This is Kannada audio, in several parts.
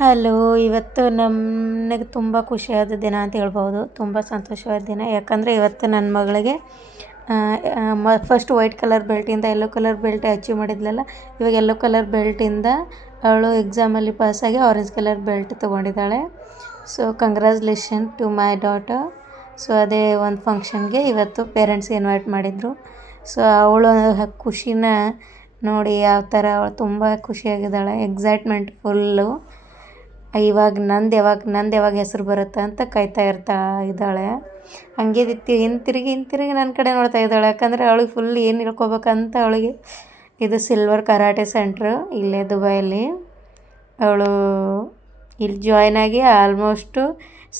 ಹಲೋ, ಇವತ್ತು ನನಗೆ ತುಂಬ ಖುಷಿಯಾದ ದಿನ ಅಂತ ಹೇಳ್ಬೋದು. ತುಂಬ ಸಂತೋಷವಾದ ದಿನ. ಯಾಕಂದರೆ ಇವತ್ತು ನನ್ನ ಮಗಳಿಗೆ ಫಸ್ಟ್ ವೈಟ್ ಕಲರ್ ಬೆಲ್ಟಿಂದ ಯೆಲ್ಲೋ ಕಲರ್ ಬೆಲ್ಟ್ ಅಚೀವ್ ಮಾಡಿದ್ಲಲ್ಲ, ಇವಾಗ ಯೆಲ್ಲೋ ಕಲರ್ ಬೆಲ್ಟಿಂದ ಅವಳು ಎಕ್ಸಾಮಲ್ಲಿ ಪಾಸಾಗಿ ಆರೆಂಜ್ ಕಲರ್ ಬೆಲ್ಟ್ ತೊಗೊಂಡಿದ್ದಾಳೆ. So congratulation to my daughter. So ಅದೇ ಒಂದು ಫಂಕ್ಷನ್ಗೆ ಇವತ್ತು ಪೇರೆಂಟ್ಸ್ ಇನ್ವೈಟ್ ಮಾಡಿದರು. ಸೊ ಅವಳು ಖುಷಿನ ನೋಡಿ ಯಾವ ಥರ ಅವಳು ತುಂಬ ಖುಷಿಯಾಗಿದ್ದಾಳೆ. Excitement full. ಇವಾಗ ನಂದು ಯಾವಾಗ ಹೆಸರು ಬರುತ್ತೆ ಅಂತ ಕಾಯ್ತಾ ಇದ್ದಾಳೆ. ಹಾಗೆ ಹಿಂತಿರುಗಿ ನನ್ನ ಕಡೆ ನೋಡ್ತಾ ಇದ್ದಾಳೆ. ಯಾಕಂದರೆ ಅವಳಿಗೆ ಫುಲ್ ಏನು ಹೇಳ್ಕೊಬೇಕಂತ ಅವಳಿಗೆ. ಇದು ಸಿಲ್ವರ್ ಕರಾಟೆ ಸೆಂಟ್ರು ಇಲ್ಲೇ ದುಬೈಯಲ್ಲಿ. ಅವಳು ಇಲ್ಲಿ ಜಾಯ್ನ್ ಆಗಿ ಆಲ್ಮೋಸ್ಟು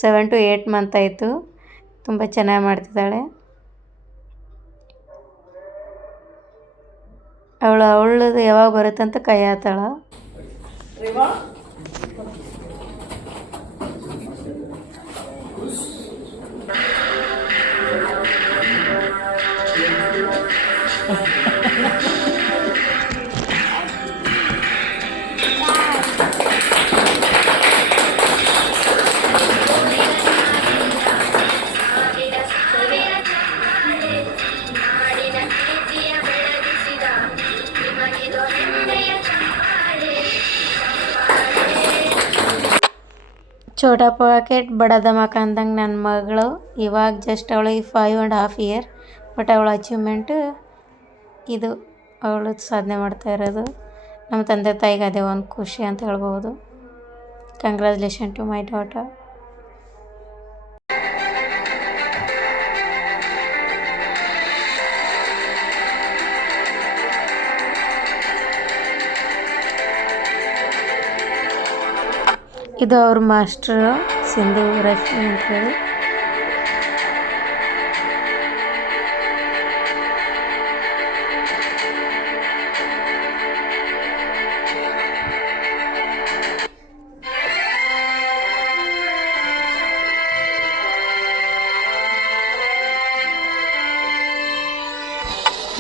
7 to 8 ಮಂತ್ ಆಯಿತು. ತುಂಬ ಚೆನ್ನಾಗಿ ಮಾಡ್ತಿದ್ದಾಳೆ. ಅವಳದು ಯಾವಾಗ ಬರುತ್ತೆ ಅಂತ ಕಾಯತ್ತಾಳ. ಛೋಟಾ ಪಾಕೆಟ್ ಬಡಾ ಧಮಾಕ ಅಂದಂಗೆ ನನ್ನ ಮಗಳು ಇವಾಗ ಜಸ್ಟ್ ಅವಳಿಗೆ 5.5 years. ಬಟ್ ಅವಳ ಅಚೀವ್ಮೆಂಟು ಇದು ಅವಳು ಸಾಧನೆ ಮಾಡ್ತಾ ಇರೋದು. ನಮ್ಮ ತಂದೆ ತಾಯಿಗೆ ಅದೇ ಒಂದು ಖುಷಿ ಅಂತ ಹೇಳ್ಬೋದು. Congratulation to my daughter. ಇದು ಅವ್ರ ಮಾಸ್ಟರ್ ಸಿಂಧು ರಶ್ಮಿ ಅಂತೇಳಿ.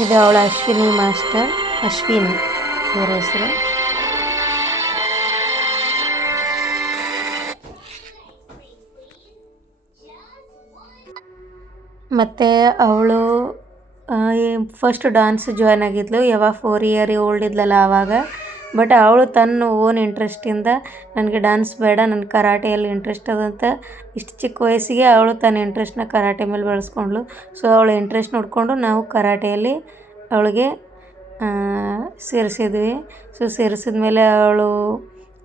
ಇದು ಅವಳ ಅಶ್ವಿನಿ ಮಾಸ್ಟರ್, ಅಶ್ವಿನಿ ಇವರ ಹೆಸರು. ಮತ್ತು ಅವಳು ಫಸ್ಟ್ ಡಾನ್ಸ್ ಜಾಯ್ನ್ ಆಗಿದ್ಲು ಯಾವಾಗ 4 years ಓಲ್ಡ್ ಇದ್ಲಲ್ಲ ಆವಾಗ. ಬಟ್ ಅವಳು ತನ್ನ ಓನ್ ಇಂಟ್ರೆಸ್ಟಿಂದ ನನಗೆ ಡ್ಯಾನ್ಸ್ ಬೇಡ, ನನ್ನ ಕರಾಟೆಯಲ್ಲಿ ಇಂಟ್ರೆಸ್ಟ್ ಅದಂತ ಇಷ್ಟು ಚಿಕ್ಕ ವಯಸ್ಸಿಗೆ ಅವಳು ತನ್ನ ಇಂಟ್ರೆಸ್ಟ್ನ ಕರಾಟೆ ಮೇಲೆ ಬೆಳೆಸ್ಕೊಂಡ್ಳು. ಸೊ ಅವಳ ಇಂಟ್ರೆಸ್ಟ್ ನೋಡಿಕೊಂಡು ನಾವು ಕರಾಟೆಯಲ್ಲಿ ಅವಳಿಗೆ ಸೇರಿಸಿದ್ವಿ. ಸೊ ಸೇರಿಸಿದ ಮೇಲೆ ಅವಳು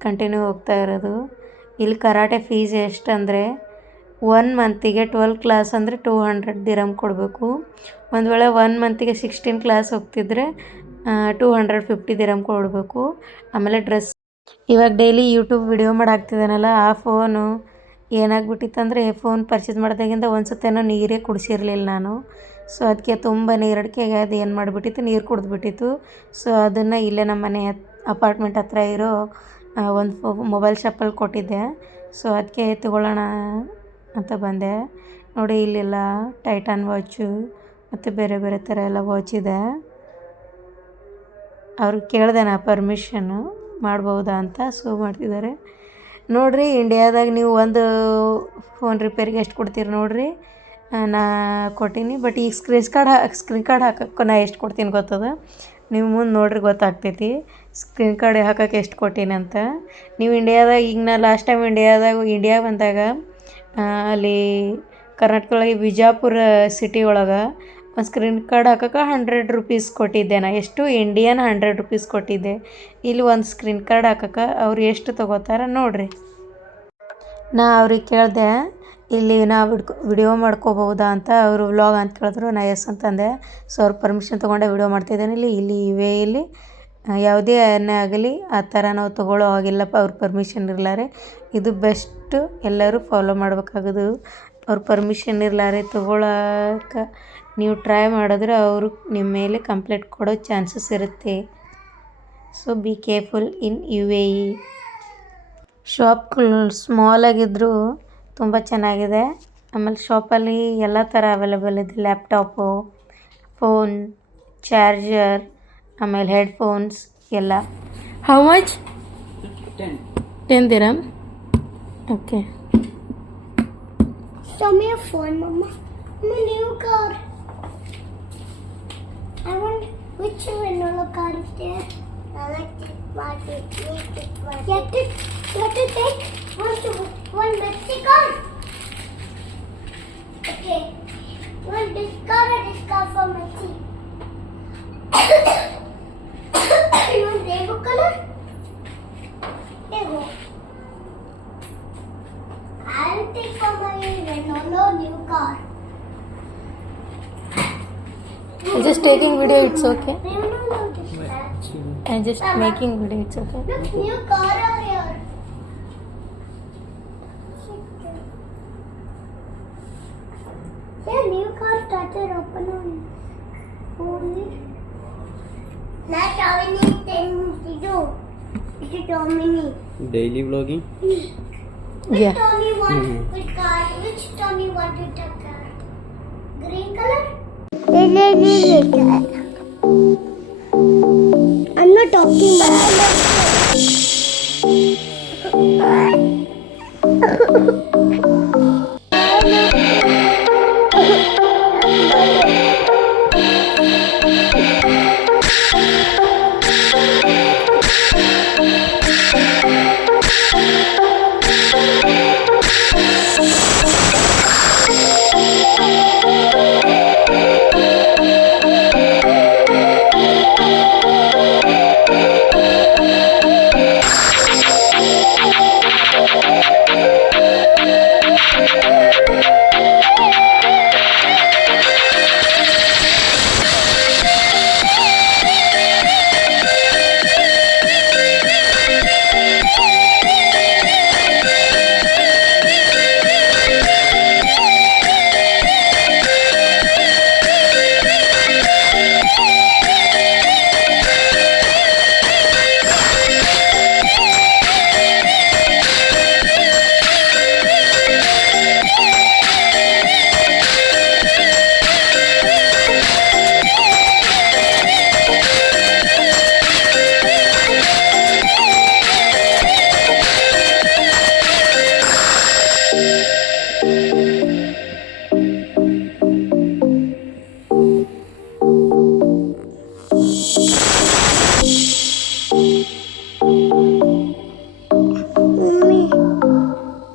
ಕಂಟಿನ್ಯೂ ಹೋಗ್ತಾ ಇರೋದು. ಇಲ್ಲಿ ಕರಾಟೆ ಫೀಸ್ ಎಷ್ಟಂದರೆ 1 ಮಂತಿಗೆ 12 ಕ್ಲಾಸ್ ಅಂದರೆ 200 ದಿರಮ್ ಕೊಡಬೇಕು. ಒಂದು ವೇಳೆ 1 ಮಂತಿಗೆ 16 ಕ್ಲಾಸ್ ಹೋಗ್ತಿದ್ರೆ 250 ದಿರಮ್ ಕೊಡಬೇಕು. ಆಮೇಲೆ ಡ್ರೆಸ್ ಇವಾಗ ಡೈಲಿ ಯೂಟ್ಯೂಬ್ ವಿಡಿಯೋ ಮಾಡಾಕ್ತಿದ್ದಾನಲ್ಲ, ಆ ಫೋನು ಏನಾಗ್ಬಿಟ್ಟಿತ್ತಂದರೆ ಫೋನ್ ಪರ್ಚೇಸ್ ಮಾಡಿದಾಗಿಂದ ಒಂದು ಸತೇನೋ ನೀರೇ ಕುಡಿಸಿರ್ಲಿಲ್ಲ ನಾನು. ಸೊ ಅದಕ್ಕೆ ತುಂಬ ನೀರಡಿಕೆಗೆ ಅದು ಏನು ಮಾಡಿಬಿಟ್ಟಿತ್ತು, ನೀರು ಕುಡಿದ್ಬಿಟ್ಟಿತ್ತು. ಸೊ ಅದನ್ನು ಇಲ್ಲೇ ನಮ್ಮ ಮನೆ ಅಪಾರ್ಟ್ಮೆಂಟ್ ಹತ್ರ ಇರೋ ಒಂದು ಮೊಬೈಲ್ ಶಾಪಲ್ಲಿ ಕೊಟ್ಟಿದ್ದೆ. ಸೊ ಅದಕ್ಕೆ ತೊಗೊಳ್ಳೋಣ ಅಂತ ಬಂದೆ. ನೋಡಿ ಇಲ್ಲೆಲ್ಲ ಟೈಟಾನ್ ವಾಚು ಮತ್ತು ಬೇರೆ ಬೇರೆ ಥರ ಎಲ್ಲ ವಾಚ್ ಇದೆ. ಅವ್ರಿಗೆ ಕೇಳಿದೆ ನಾ ಪರ್ಮಿಷನ್ನು ಮಾಡ್ಬೋದಾ ಅಂತ. ಸೊ ಮಾಡ್ತಿದ್ದಾರೆ. ನೋಡಿರಿ, ಇಂಡಿಯಾದಾಗ ನೀವು ಒಂದು ಫೋನ್ ರಿಪೇರಿಗೆ ಎಷ್ಟು ಕೊಡ್ತೀರಿ ನೋಡಿರಿ. ನಾ ಕೊಟ್ಟೀನಿ. ಬಟ್ ಈಗ ಸ್ಕ್ರೀನ್ ಕಾರ್ಡ್ ಹಾಕೋಕ್ಕೆ ನಾ ಎಷ್ಟು ಕೊಡ್ತೀನಿ ಗೊತ್ತದ. ನೀವು ಮುಂದೆ ನೋಡ್ರಿ ಗೊತ್ತಾಗ್ತೈತಿ ಸ್ಕ್ರೀನ್ ಕಾರ್ಡ್ ಹಾಕೋಕ್ಕೆ ಎಷ್ಟು ಕೊಟ್ಟೀನಿ ಅಂತ. ನೀವು ಇಂಡಿಯಾದಾಗ ಈಗ ನಾ ಲಾಸ್ಟ್ ಟೈಮ್ ಇಂಡಿಯಾ ಬಂದಾಗ ಅಲ್ಲಿ ಕರ್ನಾಟಕದೊಳಗೆ ವಿಜಾಪುರ ಸಿಟಿ ಒಳಗೆ ಒಂದು ಸ್ಕ್ರೀನ್ ಕಾರ್ಡ್ ಹಾಕೋಕೆ 100 rupees ಕೊಟ್ಟಿದ್ದೆ. ನಾ ಎಷ್ಟು ಇಂಡಿಯನ್ 100 rupees ಕೊಟ್ಟಿದ್ದೆ. ಇಲ್ಲಿ ಒಂದು ಸ್ಕ್ರೀನ್ ಕಾರ್ಡ್ ಹಾಕೋಕೆ ಅವ್ರು ಎಷ್ಟು ತೊಗೋತಾರೆ ನೋಡಿರಿ. ನಾ ಅವ್ರಿಗೆ ಕೇಳಿದೆ ಇಲ್ಲಿ ನಾವು ವಿಡಿಯೋ ಮಾಡ್ಕೋಬೋದಾ ಅಂತ. ಅವರು ವ್ಲಾಗ್ ಅಂತ ಕೇಳಿದ್ರು. ನಾ ಎಸ್ ಅಂತಂದೆ. ಸೊ ಅವ್ರ ಪರ್ಮಿಷನ್ ತೊಗೊಂಡೆ ವಿಡಿಯೋ ಮಾಡ್ತಿದ್ದೇನೆ. ಇಲ್ಲಿ ಯಾವುದೇ ಆಗಲಿ ಆ ಥರ ನಾವು ತೊಗೊಳ್ಳೋ ಆಗಿಲ್ಲಪ್ಪ, ಅವ್ರ ಪರ್ಮಿಷನ್ ಇರಲಾರೆ. ಇದು ಬೆಸ್ಟು, ಎಲ್ಲರೂ ಫಾಲೋ ಮಾಡಬೇಕಾಗೋದು. ಅವ್ರ ಪರ್ಮಿಷನ್ ಇರಲಾರೆ ತೊಗೊಳಕ್ಕೆ ನೀವು ಟ್ರೈ ಮಾಡಿದ್ರೆ ಅವರು ನಿಮ್ಮ ಮೇಲೆ ಕಂಪ್ಲೇಂಟ್ ಕೊಡೋ ಚಾನ್ಸಸ್ ಇರುತ್ತೆ. So be careful in UAE. Shop ಸ್ಮಾಲಾಗಿದ್ದರೂ ತುಂಬ ಚೆನ್ನಾಗಿದೆ. ಆಮೇಲೆ ಶಾಪಲ್ಲಿ ಎಲ್ಲ ಥರ ಅವೈಲೇಬಲ್ ಇದೆ. ಲ್ಯಾಪ್ಟಾಪು, ಫೋನ್, ಚಾರ್ಜರ್, ಆಮೇಲೆ ಹೆಡ್ಫೋನ್ಸ್ ಎಲ್ಲ. How much? 10. 10 dirham. Okay. Show me a phone, Mama. My new car. I want which vanilla car is there? I like this one. You have to take one Mexican. Okay. One this car and this car for Messi. You want rainbow color? There you go. I'll take for my Renault new car. I'm just taking video, it's okay. Renault dispatch. I'm just making video, it's okay. Look, new car are here. Yeah, new car started opening. Only. Not Dominic, then you. It's Dominic. Daily vlogging. Yeah. Tommy want which car? Which Tommy wanted the car? Green color? I'm not talking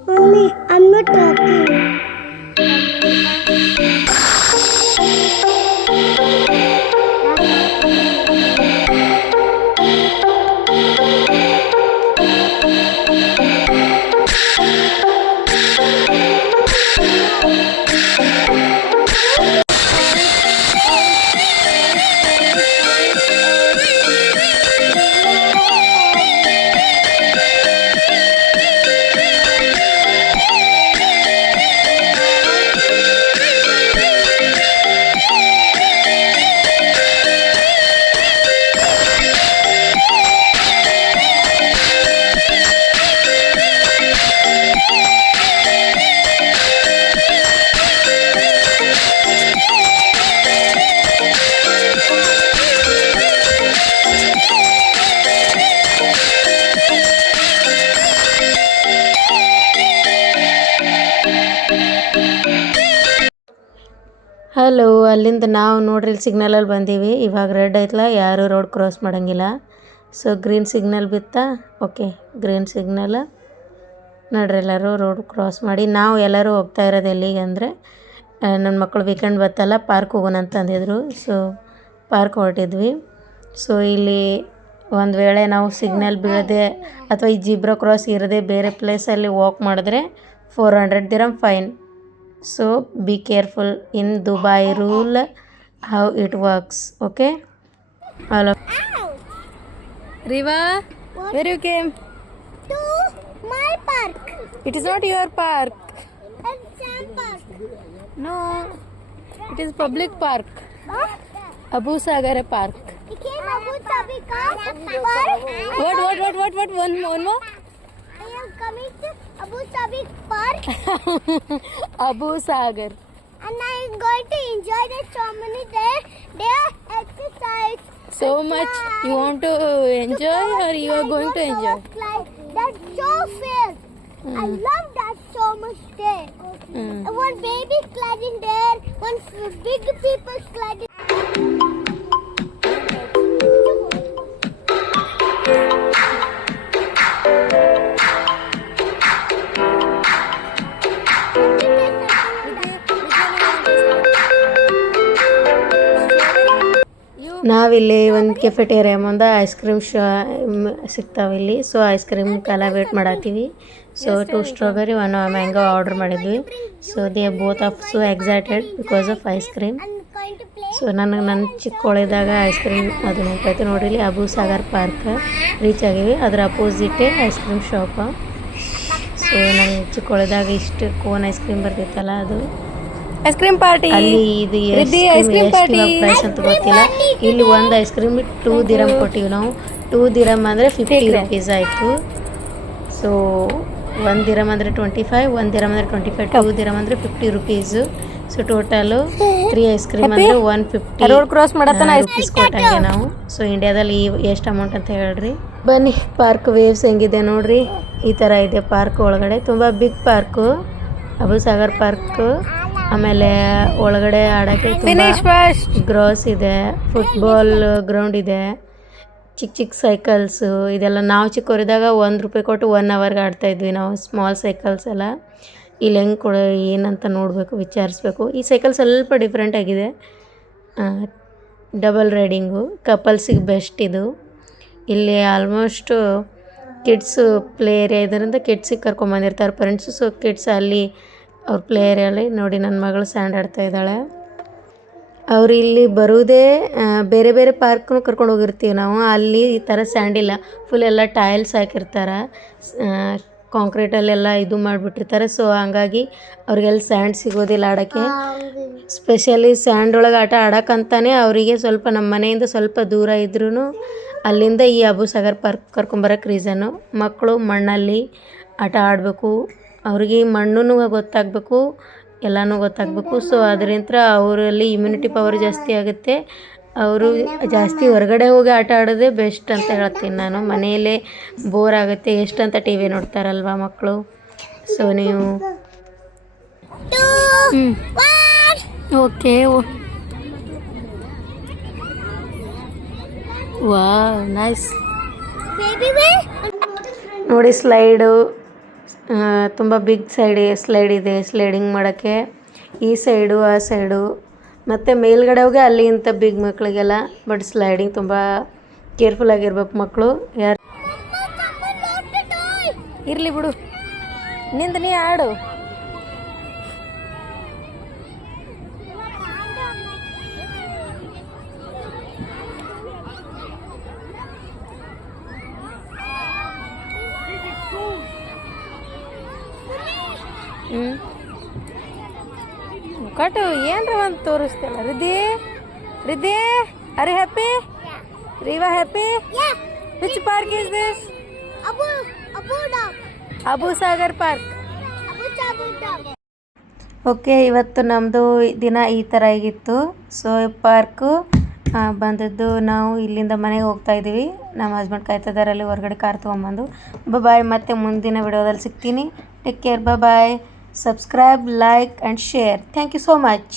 Mommy, I'm not talking. Hello, ಅಲ್ಲಿಂದ ನಾವು ನೋಡ್ರಿ ಇಲ್ಲಿ ಸಿಗ್ನಲಲ್ಲಿ ಬಂದೀವಿ. ಇವಾಗ ರೆಡ್ ಐತಲ್ಲ, ಯಾರೂ ರೋಡ್ ಕ್ರಾಸ್ ಮಾಡೋಂಗಿಲ್ಲ. ಸೊ ಗ್ರೀನ್ ಸಿಗ್ನಲ್ ಬಿತ್ತಾ, ಓಕೆ ಗ್ರೀನ್ ಸಿಗ್ನಲ್ ನೋಡ್ರಿ, ಎಲ್ಲರೂ ರೋಡ್ ಕ್ರಾಸ್ ಮಾಡಿ. ನಾವು ಎಲ್ಲರೂ ಹೋಗ್ತಾ ಇರೋದು ಎಲ್ಲಿಗೆ ಅಂದರೆ, ನನ್ನ ಮಕ್ಕಳು ವೀಕೆಂಡ್ ಬತ್ತಲ್ಲ ಪಾರ್ಕ್ ಹೋಗೋಣ ಅಂತ ಅಂದಿದ್ರು. ಸೊ ಪಾರ್ಕ್ ಹೊರಟಿದ್ವಿ. ಸೊ ಇಲ್ಲಿ ಒಂದು ವೇಳೆ ನಾವು ಸಿಗ್ನಲ್ ಬೀಳದೆ ಅಥವಾ ಈ ಜಿಬ್ರಾ ಕ್ರಾಸ್ ಇರದೆ ಬೇರೆ ಪ್ಲೇಸಲ್ಲಿ ವಾಕ್ ಮಾಡಿದ್ರೆ 400 dirham fine. So be careful in Dubai rule how it works. Okay. Hello. Riva, where you came? To my park. It is not your park. It's Sam Park. No, it is public park. Huh? Abu Sagar Park. We came Abu Dhabi Park. What? One more. I am coming to Abu Dhabi Park. Abu Sagar. And I am going to enjoy the ceremony there. There exercise. So much you want to enjoy or you are going to enjoy? That's so fierce. I love that so much there. One baby sliding there, one big people sliding. ನಾವಿಲ್ಲಿ ಒಂದು ಕೆಫೆಟೇರಿಯಾ ಮುಂದೆ ಐಸ್ ಕ್ರೀಮ್ ಸಿಗ್ತಾವೆ ಇಲ್ಲಿ. ಸೊ ಐಸ್ ಕ್ರೀಮ್ ಕಾಲ ವೇಟ್ ಮಾಡತ್ತೀವಿ. ಸೊ 2 ಸ್ಟ್ರಾಬೆರಿ 1 ಮ್ಯಾಂಗೋ ಆರ್ಡರ್ ಮಾಡಿದ್ವಿ. So they both of so excited because of ice cream. So ನನ್ನ ಚಿಕ್ಕವಳಿದಾಗ ಐಸ್ ಕ್ರೀಮ್ ಅದು ನೆನಪೈತೆ ನೋಡ್ರಿ. ಇಲ್ಲಿ ಅಬು ಸಾಗರ್ ಪಾರ್ಕ್ ರೀಚ್ ಆಗೀವಿ. ಅದರ ಅಪೋಸಿಟೇ ಐಸ್ ಕ್ರೀಮ್ ಶಾಪ. ಸೊ ನಂಗೆ ಚಿಕ್ಕವಳಿದಾಗ ಇಷ್ಟು ಕೋನ್ ಐಸ್ ಕ್ರೀಮ್ ಬರ್ತಿತ್ತಲ್ಲ, ಅದು ಐಸ್ ಕ್ರೀಮ್ ಪಾರ್ಟಿ. ಅಲ್ಲಿ ಇದು ಎಷ್ಟು ಪ್ರೈಸ್ ಅಂತ ಗೊತ್ತಿಲ್ಲ. ಇಲ್ಲಿ ಒಂದು ಐಸ್ ಕ್ರೀಮ್ 2 ದಿರಮ್ ಕೊಟ್ಟಿವಿ ನಾವು. 2 ದಿರಮ್ ಅಂದರೆ 50 ರುಪೀಸ್ ಆಯಿತು. ಸೊ 1 ದಿರಮ್ ಅಂದರೆ 25, 1 ದಿರಮ್ ಅಂದರೆ 25, 2 ದಿರಮ್ ಅಂದರೆ 50 rupees. So total 3 ice cream ಅಂದರೆ 150 ರೋಡ್ ಕ್ರಾಸ್ ಮಾಡತ್ತಾನ ರುಪೀಸ್ ಕೊಟ್ಟಂಗೆ ನಾವು. ಸೊ ಇಂಡಿಯಾದಲ್ಲಿ ಎಷ್ಟು ಅಮೌಂಟ್ ಅಂತ ಹೇಳ್ರಿ. ಬನ್ನಿ ಪಾರ್ಕ್ ವೇವ್ಸ್ ಹೆಂಗಿದೆ ನೋಡ್ರಿ. ಈ ಥರ ಇದೆ ಪಾರ್ಕ್ ಒಳಗಡೆ. ತುಂಬ ಬಿಗ್ ಪಾರ್ಕು ಅಬು ಸಾಗರ್ ಪಾರ್ಕ್. ಆಮೇಲೆ ಒಳಗಡೆ ಆಡೋಕ್ಕೆ ತುಂಬ ಗ್ರಾಸ್ ಇದೆ, ಫುಟ್ಬಾಲ್ ಗ್ರೌಂಡ್ ಇದೆ, ಚಿಕ್ಕ ಚಿಕ್ಕ ಸೈಕಲ್ಸು ಇದೆಲ್ಲ. ನಾವು ಚಿಕ್ಕವರಿದ್ದಾಗ 1 ರೂಪಾಯಿ ಕೊಟ್ಟು 1 ಅವರ್ಗೆ ಆಡ್ತಾಯಿದ್ವಿ ನಾವು ಸ್ಮಾಲ್ ಸೈಕಲ್ಸ್ ಎಲ್ಲ. ಇಲ್ಲಿ ಹೆಂಗೆ ಕೊಡ ಏನಂತ ನೋಡಬೇಕು, ವಿಚಾರಿಸ್ಬೇಕು. ಈ ಸೈಕಲ್ ಸ್ವಲ್ಪ ಡಿಫ್ರೆಂಟ್ ಆಗಿದೆ. ಡಬಲ್ ರೈಡಿಂಗು ಕಪಲ್ಸಿಗೆ ಬೆಸ್ಟ್ ಇದು. ಇಲ್ಲಿ ಆಲ್ಮೋಸ್ಟು ಕಿಡ್ಸು ಪ್ಲೇ ಏರಿಯಾ ಇದರಿಂದ ಕಿಡ್ಸಿಗೆ ಕರ್ಕೊಂಬಂದಿರ್ತಾರೆ ಪೇರೆಂಟ್ಸು. ಸೊ ಕಿಡ್ಸ್ ಅಲ್ಲಿ ಅವ್ರ ಪ್ಲೇ ಏರಿಯಲ್ಲಿ ನೋಡಿ ನನ್ನ ಮಗಳು ಸ್ಯಾಂಡ್ ಆಡ್ತಾ ಇದ್ದಾಳೆ. ಅವರು ಇಲ್ಲಿ ಬರೋದೇ ಬೇರೆ ಬೇರೆ ಪಾರ್ಕ್ನು ಕರ್ಕೊಂಡು ಹೋಗಿರ್ತೀವಿ ನಾವು. ಅಲ್ಲಿ ಈ ಥರ ಸ್ಯಾಂಡ್ ಇಲ್ಲ, ಫುಲ್ ಎಲ್ಲ ಟೈಲ್ಸ್ ಹಾಕಿರ್ತಾರೆ, ಕಾಂಕ್ರೀಟಲ್ಲೆಲ್ಲ ಇದು ಮಾಡಿಬಿಟ್ಟಿರ್ತಾರೆ. ಸೊ ಹಂಗಾಗಿ ಅವ್ರಿಗೆಲ್ಲ ಸ್ಯಾಂಡ್ ಸಿಗೋದಿಲ್ಲ ಆಡೋಕ್ಕೆ. ಸ್ಪೆಷಲಿ ಸ್ಯಾಂಡ್ ಒಳಗೆ ಆಟ ಆಡೋಕ್ಕಂತಾನೆ ಅವರಿಗೆ ಸ್ವಲ್ಪ ನಮ್ಮ ಮನೆಯಿಂದ ಸ್ವಲ್ಪ ದೂರ ಇದ್ರೂ ಅಲ್ಲಿಂದ ಈ ಅಬು ಸಾಗರ್ ಪಾರ್ಕ್ ಕರ್ಕೊಂಬರೋಕ್ಕೆ ರೀಸನ್ನು. ಮಕ್ಕಳು ಮಣ್ಣಲ್ಲಿ ಆಟ ಆಡಬೇಕು, ಅವ್ರಿಗೆ ಮಣ್ಣು ಗೊತ್ತಾಗಬೇಕು, ಎಲ್ಲನೂ ಗೊತ್ತಾಗಬೇಕು. ಸೊ ಅದರಿಂದ ಅವರಲ್ಲಿ ಇಮ್ಯುನಿಟಿ ಪವರ್ ಜಾಸ್ತಿ ಆಗುತ್ತೆ. ಅವರು ಜಾಸ್ತಿ ಹೊರಗಡೆ ಹೋಗಿ ಆಟ ಆಡೋದೇ ಬೆಸ್ಟ್ ಅಂತ ಹೇಳ್ತೀನಿ ನಾನು. ಮನೆಯಲ್ಲೇ ಬೋರ್ ಆಗುತ್ತೆ, ಎಷ್ಟಂತ ಟಿ ವಿ ನೋಡ್ತಾರಲ್ವ ಮಕ್ಕಳು. ಸೊ ನೀವು ಓಕೆ. Wow nice. ನೋಡಿ ಸ್ಲೈಡು ತುಂಬ ಬಿಗ್ ಸ್ಲೈಡ್ ಇದೆ ಸ್ಲೈಡಿಂಗ್ ಮಾಡೋಕ್ಕೆ. ಈ ಸೈಡು ಆ ಸೈಡು ಮತ್ತು ಮೇಲ್ಗಡೆ ಹೋಗಿ ಅಲ್ಲಿ ಇಂಥ ಬಿಗ್ ಮಕ್ಕಳಿಗೆಲ್ಲ. ಬಟ್ ಸ್ಲೈಡಿಂಗ್ ತುಂಬ ಕೇರ್ಫುಲ್ ಆಗಿರ್ಬೇಕು ಮಕ್ಕಳು. ಯಾರು ಇರಲಿ ಬಿಡು, ನಿಂದು ನೀ ಆಡು. ಕಟ್ಟು ಏನ್ರ ಒಂದು ತೋರಿಸ್ತೇಲ್ಲ. Riddhi are happy? Riva happy? Which park is this? Abu Sagar park. Okay, ಇವತ್ತು ನಮ್ಮದು ದಿನ ಈ ಥರ ಆಗಿತ್ತು. ಸೊ ಪಾರ್ಕು ಬಂದದ್ದು ನಾವು ಇಲ್ಲಿಂದ ಮನೆಗೆ ಹೋಗ್ತಾ ಇದ್ದೀವಿ. ನಮ್ಮ ಹಸ್ಬೆಂಡ್ ಕಾಯ್ತಿದ್ದಾರೆ ಅಲ್ಲಿ ಹೊರಗಡೆ ಕಾರ್ ತೊಗೊಂಬಂದು. ಬಾಯ್, ಮತ್ತೆ ಮುಂದಿನ ವಿಡಿಯೋದಲ್ಲಿ ಸಿಗ್ತೀನಿ. Take care, bye. Subscribe, like and share. Thank you so much.